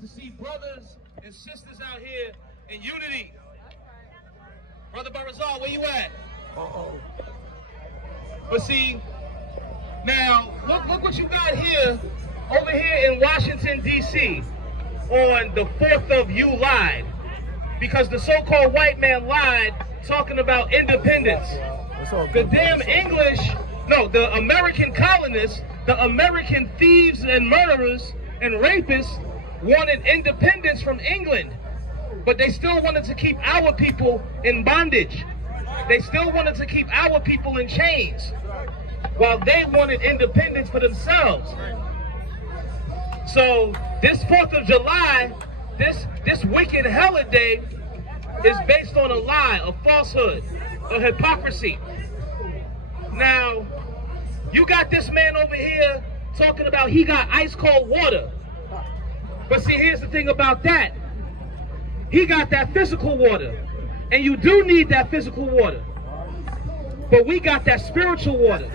to see brothers and sisters out here in unity. Brother Barazal, where you at? But see, now, look what you got here, over here in Washington, D.C., on the 4th of You lied. Because the so-called white man lied, talking about independence. The damn English, no, the American colonists, the American thieves and murderers and rapists wanted independence from England. But they still wanted to keep our people in bondage. They still wanted to keep our people in chains, while they wanted independence for themselves. So this 4th of July, this wicked holiday is based on a lie, a falsehood, a hypocrisy. Now, you got this man over here talking about he got ice cold water. But see, here's the thing about that. He got that physical water. And you do need that physical water. But we got that spiritual water.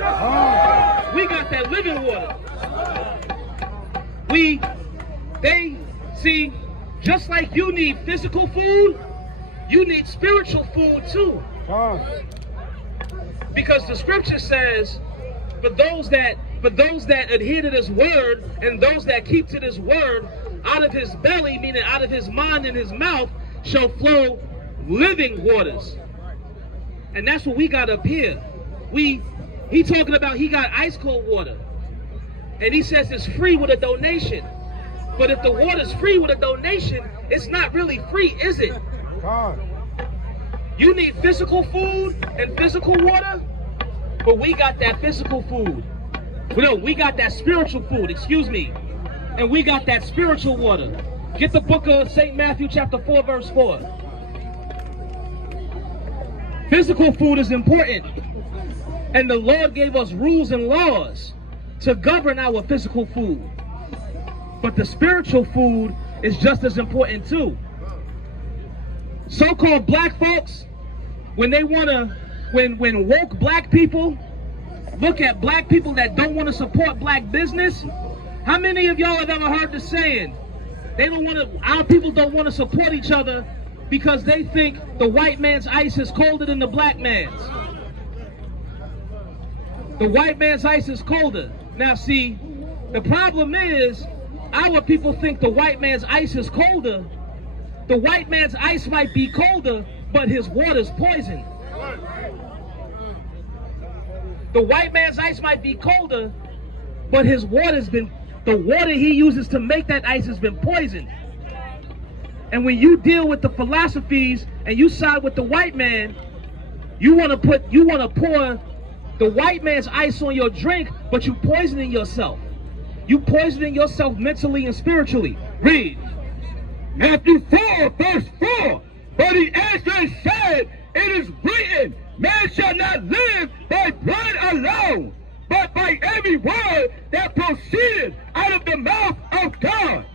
We got that living water. See, just like you need physical food, you need spiritual food too. Because the scripture says, for those that adhere to this word and those that keep to this word, out of his belly, meaning out of his mind and his mouth, shall flow living waters. And that's what we got up here. He talking about he got ice cold water. And he says it's free with a donation. But if the water's free with a donation, it's not really free, is it? You need physical food and physical water, but we got that physical food. No, we got that spiritual food, excuse me. And we got that spiritual water. Get the book of St. Matthew chapter 4, verse 4. Physical food is important. And the Lord gave us rules and laws to govern our physical food. But the spiritual food is just as important too. So-called black folks, when woke black people look at black people that don't want to support black business, how many of y'all have ever heard the saying, our people don't want to support each other because they think the white man's ice is colder than the black man's. The white man's ice is colder. Now see, the problem is, our people think the white man's ice is colder. The white man's ice might be colder, but his water's poison. The white man's ice might be colder, but the water he uses to make that ice has been poisoned. And when you deal with the philosophies and you side with the white man, you want to pour the white man's ice on your drink, but you poisoning yourself. You poisoning yourself mentally and spiritually. Read. Matthew 4, verse 4. But he answered and said, it is written, man shall not live by bread alone, but by every word that proceedeth out of the mouth of God.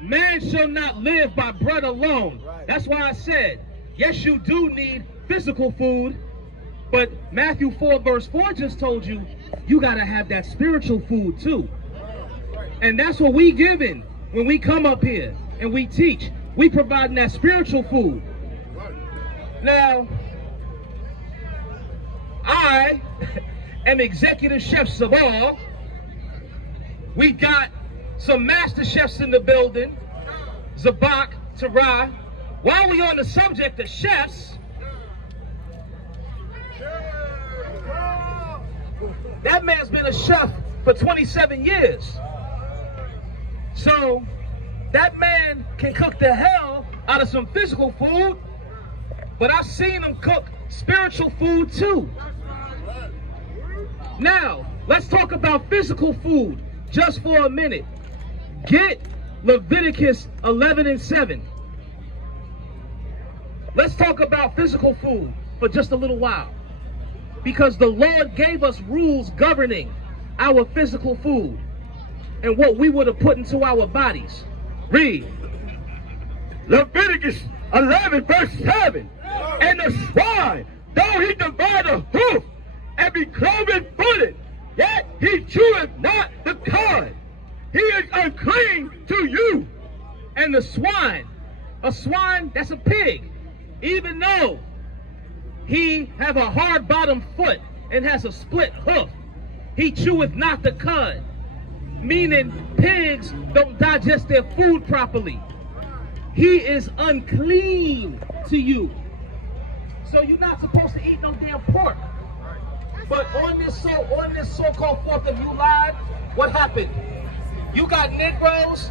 Man shall not live by bread alone. That's why I said, yes, you do need physical food, but Matthew 4, verse 4 just told you, you got to have that spiritual food too. And that's what we giving when we come up here and we teach. We providing that spiritual food. Now, I am executive chefs of all. We got some master chefs in the building, ZABACH, H.O.I. While we on the subject of chefs, that man's been a chef for 27 years. So that man can cook the hell out of some physical food, but I've seen him cook spiritual food too. Now, let's talk about physical food just for a minute. Get Leviticus 11 and 7. Let's talk about physical food for just a little while, because the Lord gave us rules governing our physical food and what we would have put into our bodies. Read. Leviticus 11, verse 7. And the swine, though he divide a hoof and be cloven-footed, yet he cheweth not the cud. He is unclean to you. And the swine, a swine, that's a pig, even though he have a hard bottom foot and has a split hoof, he cheweth not the cud, meaning pigs don't digest their food properly. He is unclean to you. So you're not supposed to eat no damn pork. But on this so-called 4th of July, what happened? You got Negroes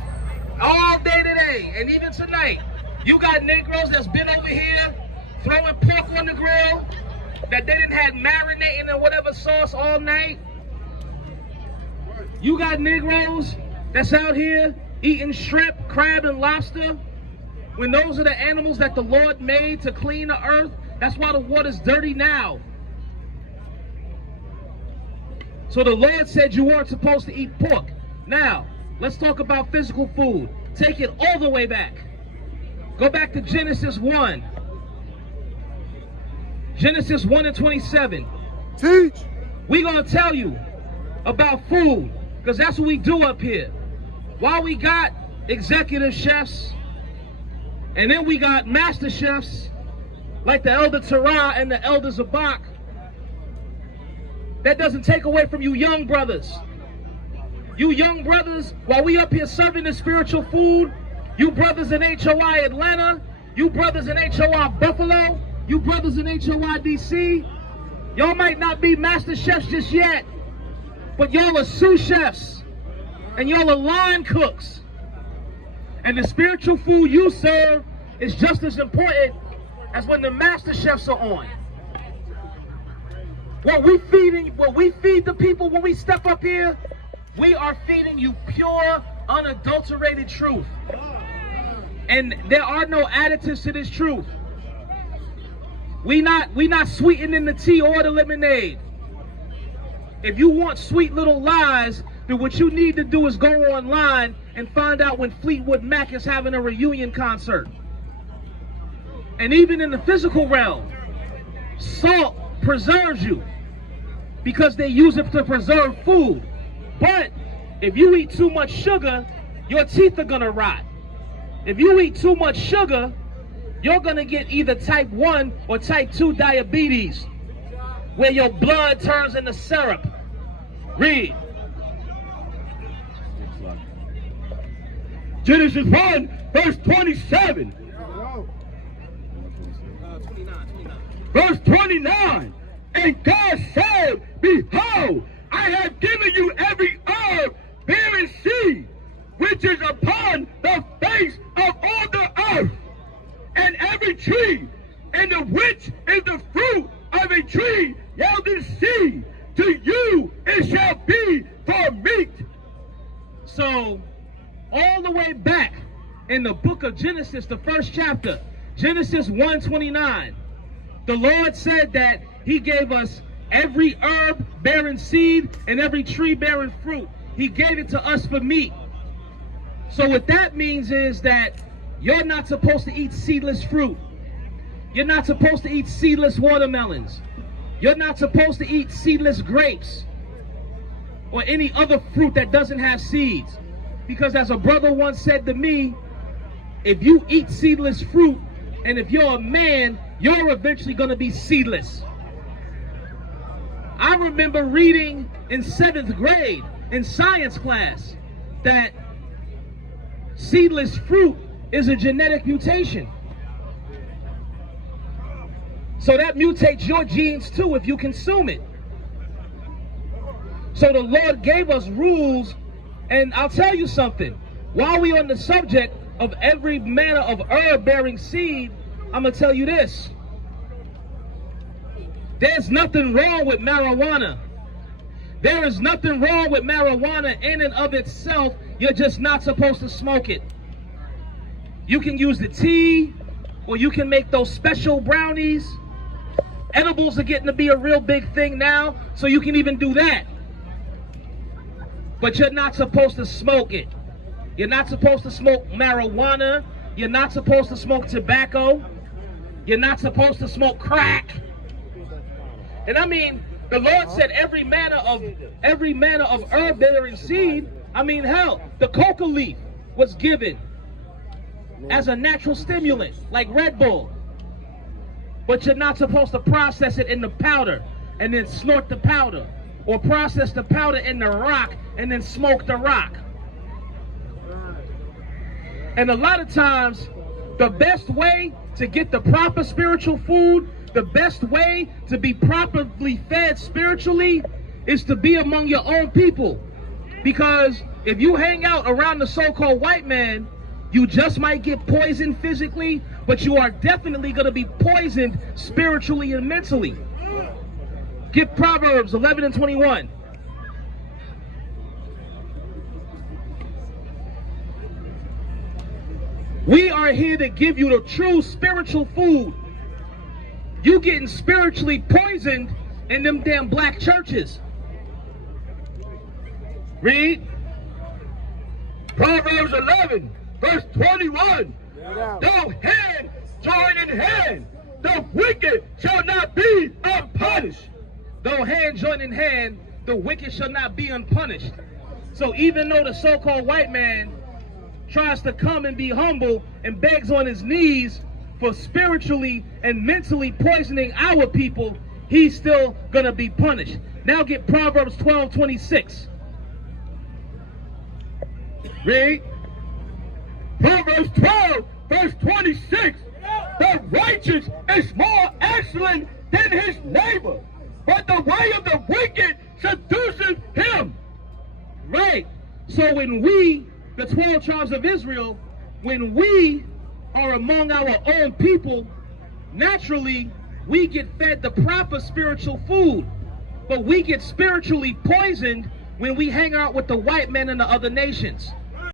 all day today, and even tonight. You got Negroes that's been over here throwing pork on the grill that they didn't have marinating in whatever sauce all night. You got Negroes that's out here eating shrimp, crab, and lobster, when those are the animals that the Lord made to clean the earth. That's why the water's dirty now. So the Lord said you weren't supposed to eat pork. Now, let's talk about physical food. Take it all the way back. Go back to Genesis 1. Genesis 1 and 27. Teach. We're going to tell you about food, because that's what we do up here. While we got executive chefs, and then we got master chefs, like the Elder Torah and the Elder ZABACH, that doesn't take away from you young brothers. You young brothers, while we up here serving the spiritual food, you brothers in H.O.I. Atlanta, you brothers in H.O.I. Buffalo, you brothers in H.O.I. DC, y'all might not be master chefs just yet, but y'all are sous chefs, and y'all are line cooks. And the spiritual food you serve is just as important as when the master chefs are on. What we feed the people when we step up here, we are feeding you pure, unadulterated truth. And there are no additives to this truth. We not sweetening the tea or the lemonade. If you want sweet little lies, then what you need to do is go online and find out when Fleetwood Mac is having a reunion concert. And even in the physical realm, salt preserves you because they use it to preserve food. But if you eat too much sugar, your teeth are gonna rot. If you eat too much sugar, you're gonna get either type 1 or type 2 diabetes, where your blood turns into syrup. Read. Genesis 1, verse 27. Verse 29. And God said, behold, I have given you every herb bearing seed, which is upon the face of all the earth, and every tree, in the which is the fruit of a tree yielding seed. To you it shall be for meat. So, all the way back in the book of Genesis, the first chapter, Genesis 1:29, the Lord said that he gave us every herb bearing seed and every tree bearing fruit. He gave it to us for meat. So what that means is that you're not supposed to eat seedless fruit. You're not supposed to eat seedless watermelons. You're not supposed to eat seedless grapes or any other fruit that doesn't have seeds. Because as a brother once said to me, if you eat seedless fruit, and if you're a man, you're eventually going to be seedless. I remember reading in 7th grade in science class that seedless fruit is a genetic mutation. So that mutates your genes too if you consume it. So the Lord gave us rules, and I'll tell you something. While we're on the subject of every manner of herb-bearing seed, I'm going to tell you this. There's nothing wrong with marijuana. There is nothing wrong with marijuana in and of itself. You're just not supposed to smoke it. You can use the tea, or you can make those special brownies. Edibles are getting to be a real big thing now, so you can even do that. But you're not supposed to smoke it. You're not supposed to smoke marijuana. You're not supposed to smoke tobacco. You're not supposed to smoke crack. And I mean, the Lord said every manner of herb bearing seed. I mean, hell, the coca leaf was given as a natural stimulant, like Red Bull. But you're not supposed to process it in the powder and then snort the powder, or process the powder in the rock and then smoke the rock. And a lot of times, the best way to get the proper spiritual food, the best way to be properly fed spiritually, is to be among your own people. Because if you hang out around the so-called white man, you just might get poisoned physically, but you are definitely going to be poisoned spiritually and mentally. Get Proverbs 11 and 21. We are here to give you the true spiritual food. You getting spiritually poisoned in them damn black churches. Read. Proverbs 11, verse 21. Though hand join in hand, the wicked shall not be unpunished. Though hand join in hand, the wicked shall not be unpunished. So even though the so-called white man tries to come and be humble and begs on his knees for spiritually and mentally poisoning our people, he's still gonna be punished. Now get Proverbs 12:26. Read. Proverbs 12, verse 26. The righteous is more excellent than his neighbor, but the way of the wicked seduces him. Right. So when we, the 12 tribes of Israel, when we are among our own people, naturally we get fed the proper spiritual food. But we get spiritually poisoned when we hang out with the white men and the other nations.